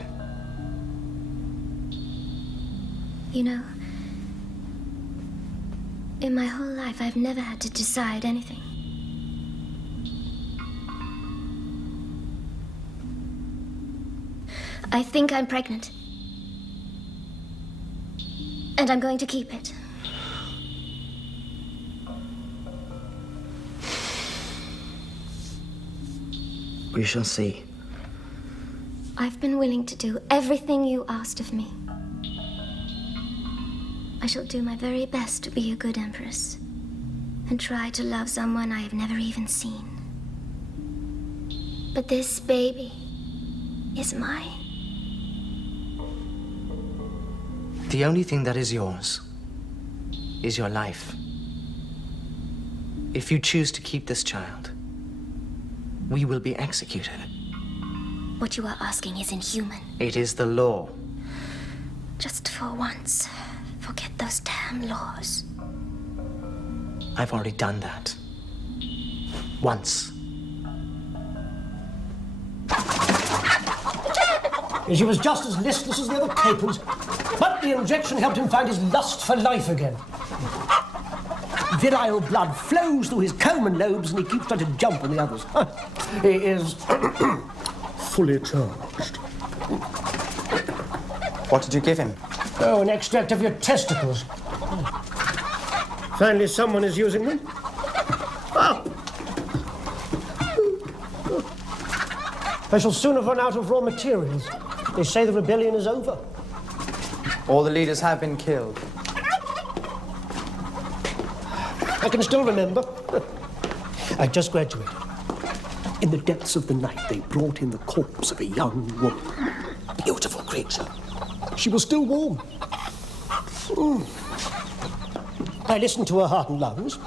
You know, in my whole life, I've never had to decide anything. I think I'm pregnant. And I'm going to keep it. We shall see. I've been willing to do everything you asked of me. I shall do my very best to be a good Empress and try to love someone I have never even seen. But this baby is mine. The only thing that is yours is your life. If you choose to keep this child, we will be executed. What you are asking is inhuman. It is the law. Just for once, forget those damn laws. I've already done that. Once. He was just as listless as the other capons, but the injection helped him find his lust for life again. Virile blood flows through his Coman lobes and he keeps trying to jump on the others. He is fully charged. What did you give him? Oh, an extract of your testicles. Finally, someone is using them. Ah. I shall soon have run out of raw materials. They say the rebellion is over. All the leaders have been killed. I can still remember. I just graduated. In the depths of the night, they brought in the corpse of a young woman. Beautiful creature. She was still warm. I listened to her heart and lungs.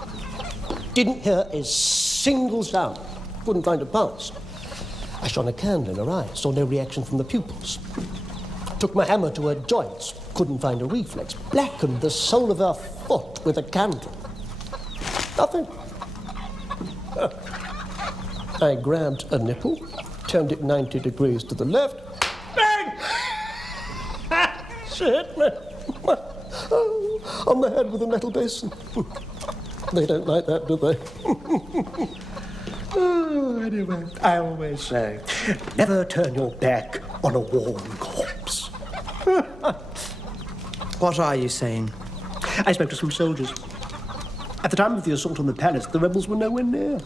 Didn't hear a single sound. Couldn't find a pulse. I shone a candle in her eyes. Saw no reaction from the pupils. Took my hammer to her joints. Couldn't find a reflex. Blackened the sole of her foot with a candle. Nothing. I grabbed a nipple, turned it 90 degrees to the left. Bang! She hit me. On the head with a metal basin. They don't like that, do they? Anyway, I always say, never turn your back on a warm corpse. What are you saying? I spoke to some soldiers. At the time of the assault on the palace, the rebels were nowhere near.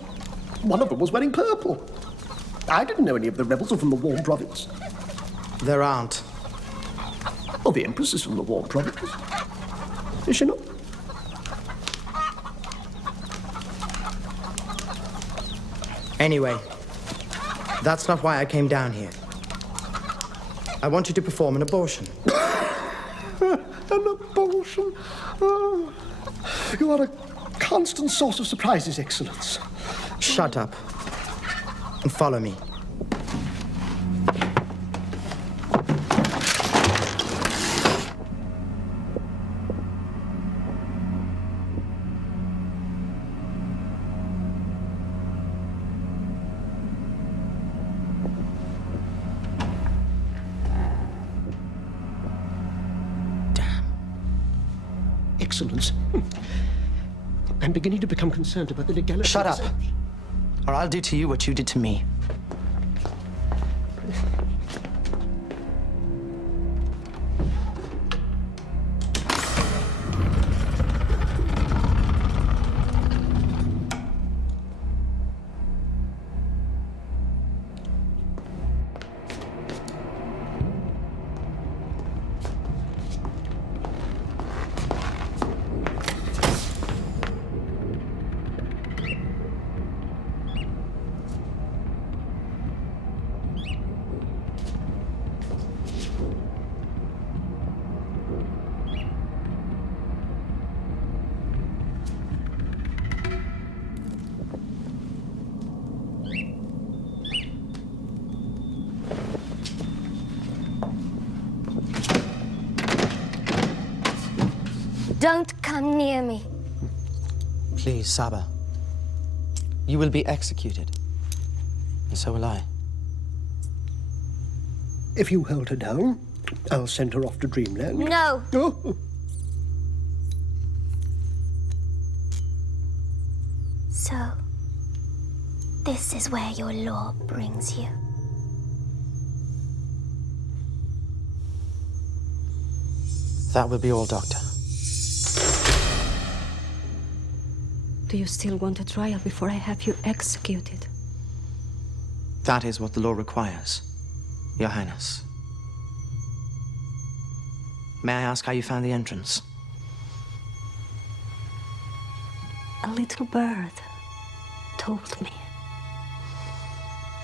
One of them was wearing purple. I didn't know any of the rebels were from the Warm Province. There aren't. Oh, the Empress is from the Warm Province. Is she not? Anyway, that's not why I came down here. I want you to perform an abortion. An abortion? Oh, you are a constant source of surprises, Excellence. Shut up and follow me. Excellence. I'm beginning to become concerned about the legality. Shut up, or I'll do to you what you did to me. Don't come near me. Please, Saba. You will be executed. And so will I. If you hold her down, I'll send her off to Dreamland. No. Oh. So, this is where your law brings you. That will be all, Doctor. Do you still want a trial before I have you executed? That is what the law requires, Your Highness. May I ask how you found the entrance? A little bird told me.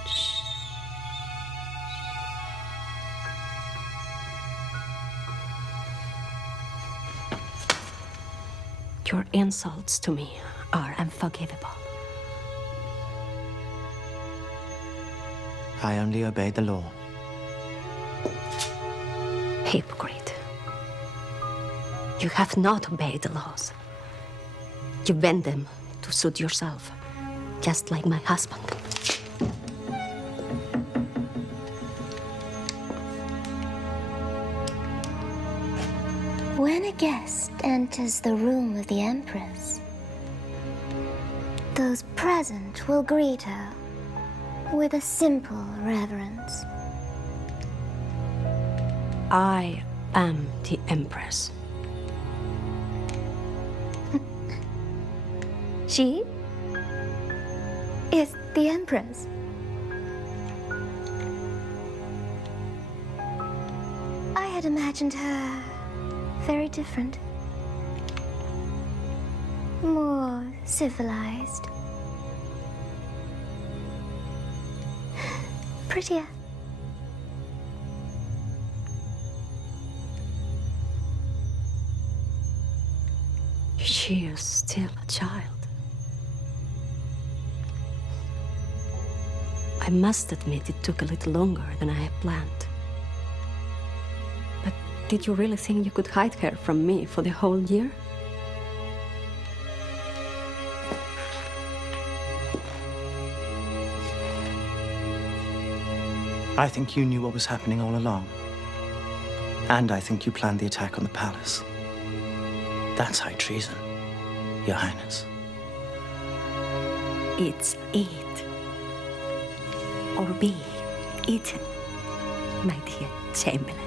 Shh. Your insults to me are unforgivable. I only obeyed the law. Hypocrite. You have not obeyed the laws. You bend them to suit yourself, just like my husband. When a guest enters the room of the Empress, those present will greet her with a simple reverence. I am the Empress. She is the Empress. I had imagined her very different. More civilized. Prettier. She is still a child. I must admit it took a little longer than I had planned. But did you really think you could hide her from me for the whole year? I think you knew what was happening all along. And I think you planned the attack on the palace. That's high treason, Your Highness. It's eat or be eaten, my dear Chamberlain.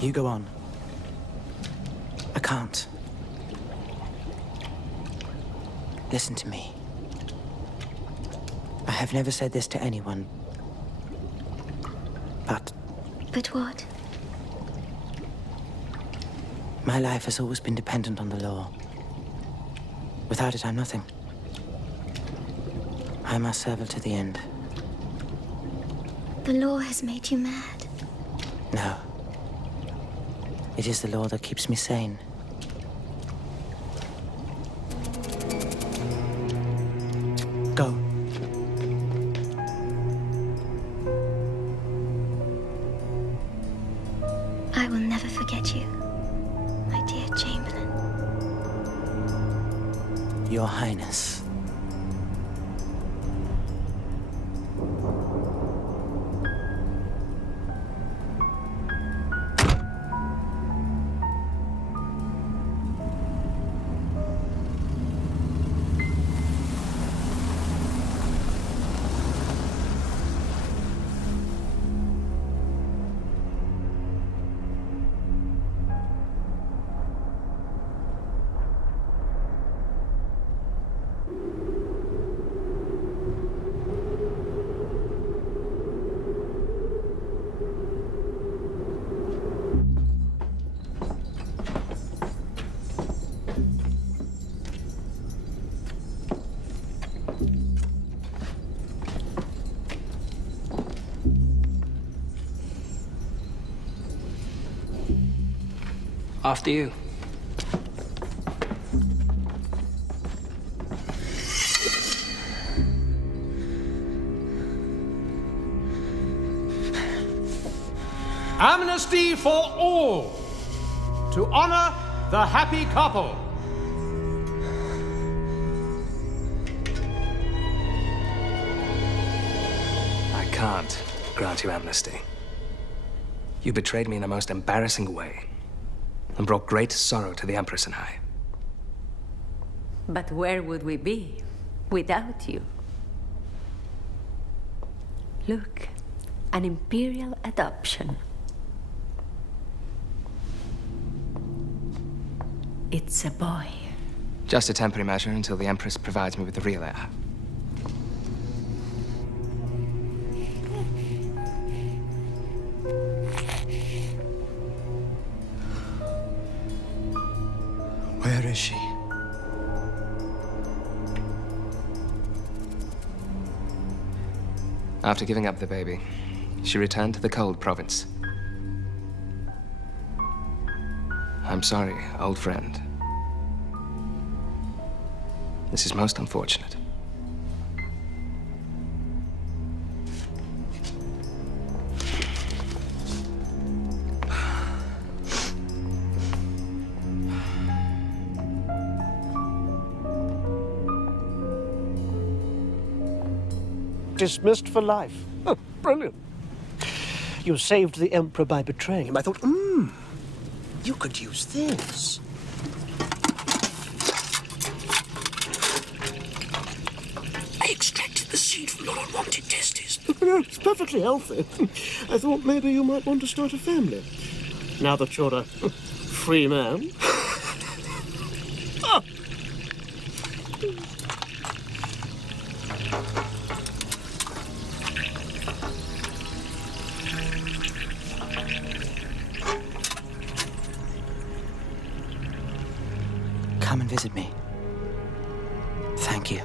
You go on. I can't. Listen to me. I have never said this to anyone, but... But what? My life has always been dependent on the law. Without it, I'm nothing. I must serve it to the end. The law has made you mad. No. It is the law that keeps me sane. Go. I will never forget you, my dear Chamberlain. Your Highness. After you. Amnesty for all, to honor the happy couple. I can't grant you amnesty. You betrayed me in a most embarrassing way and brought great sorrow to the Empress and I. But where would we be without you? Look, an imperial adoption. It's a boy. Just a temporary measure until the Empress provides me with the real heir. Where is she? After giving up the baby, she returned to the cold province. I'm sorry, old friend. This is most unfortunate. Dismissed for life. Oh, brilliant. You saved the Emperor by betraying him. I thought, you could use this. I extracted the seed from your unwanted testes. It's perfectly healthy. I thought maybe you might want to start a family. Now that you're a free man. Ah. Come and visit me. Thank you.